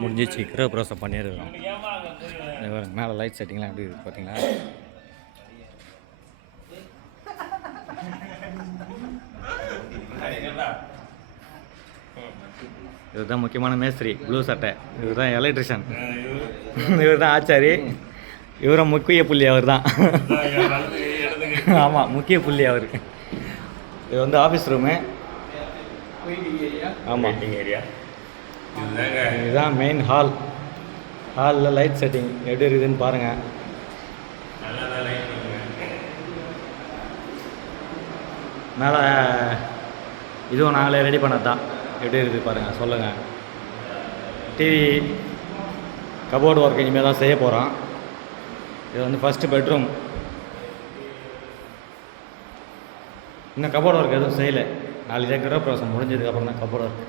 முடிஞ்சிச்சு. கிரகப்பிரவேசம் பண்ணியிருக்கிறோம். மேலே லைட் செட்டிங்லாம் எப்படி இருக்குது பார்த்தீங்களா? இவர் தான் முக்கியமான மேஸ்திரி, ப்ளூ சட்டை. இவர் தான் எலக்ட்ரிஷியன். இவர் தான் ஆச்சாரி. இவரும் முக்கிய புள்ளி அவர் தான். ஆமாம், முக்கிய புள்ளி அவர். இது வந்து ஆஃபீஸ் ரூமு. ஆமாம், ஏரியா. இதுதான் மெயின் ஹால். ஹாலில் லைட் செட்டிங் எப்படி இருக்குதுன்னு பாருங்கள். மேலே இதுவும் நாங்களே ரெடி பண்ணது தான். எப்படி இருக்குது பாருங்கள், சொல்லுங்கள். டிவி கபோர்டு ஒர்க் இனிமேல் தான் செய்ய போகிறோம். இது வந்து ஃபஸ்ட்டு பெட்ரூம். இன்னும் கபோர்டு ஒர்க் எதுவும் செய்யலை. நாளைக்கு கிரகப்பிரவேசம் முடிஞ்சதுக்கப்புறம் தான் cupboard work.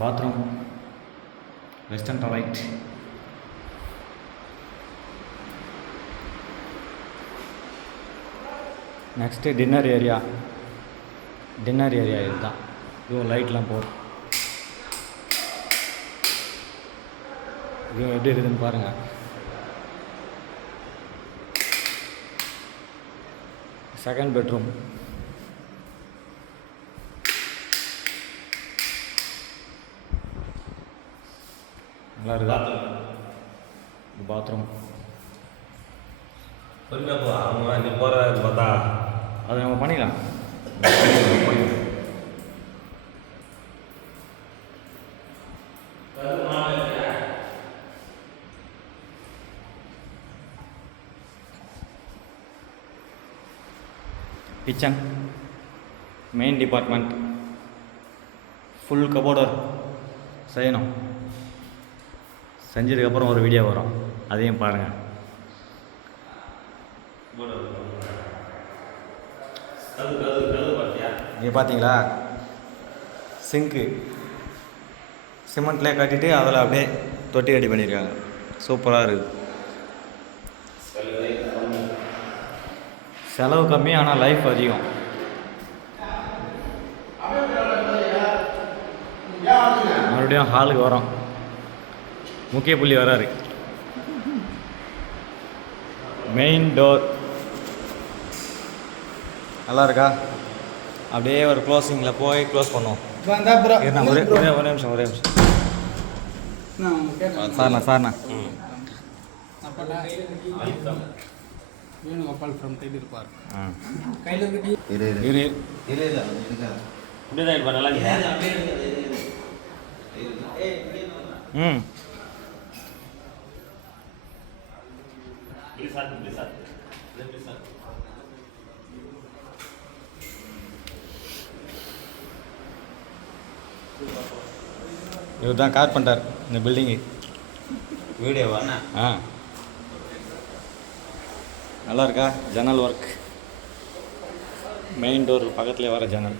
Bathroom, western toilet. Next dinner area. Dinner area இதுதான். இதுவும் லைட்லாம் போடும். இதுவும் எப்படி இருக்குதுன்னு பாருங்கள். Second bedroom. நல்லா இருக்கா? இது பாத்ரூம். அவங்க போகிற பார்த்தா அதை நம்ம பண்ணிக்கலாம். கிச்சன், மெயின் டிபார்ட்மெண்ட், ஃபுல் கபோர்டர் செய்யணும். செஞ்சதுக்கப்புறம் ஒரு வீடியோ வரும், அதையும் பாருங்கள். நீங்கள் பார்த்தீங்களா? சிங்க்கு சிமெண்ட்லேயே கட்டிட்டு அதில் அப்படியே தொட்டி ரெடி பண்ணியிருக்காங்க. சூப்பராக இருக்குது. செலவு கம்மி, ஆனால் லைஃப் அதிகம். மறுபடியும் ஹாலுக்கு வரோம். முக்கிய புள்ளி வராரு. மெயின் டோர் நல்லா இருக்கா? அப்படியே ஒரு க்ளோசிங்கில் போய் க்ளோஸ் பண்ணுவோம். ஒரே நிமிஷம். சார்ண்ணா வேணுகோபால் ஃப்ரம் டைலர் பார்க். இவர் தான் கார்பெண்டர் இந்த பில்டிங்கு. வீடியோவா? நல்லா இருக்கா? ஜன்னல் ஒர்க். மெயின் டோர் பக்கத்துலேயே வர ஜன்னல்.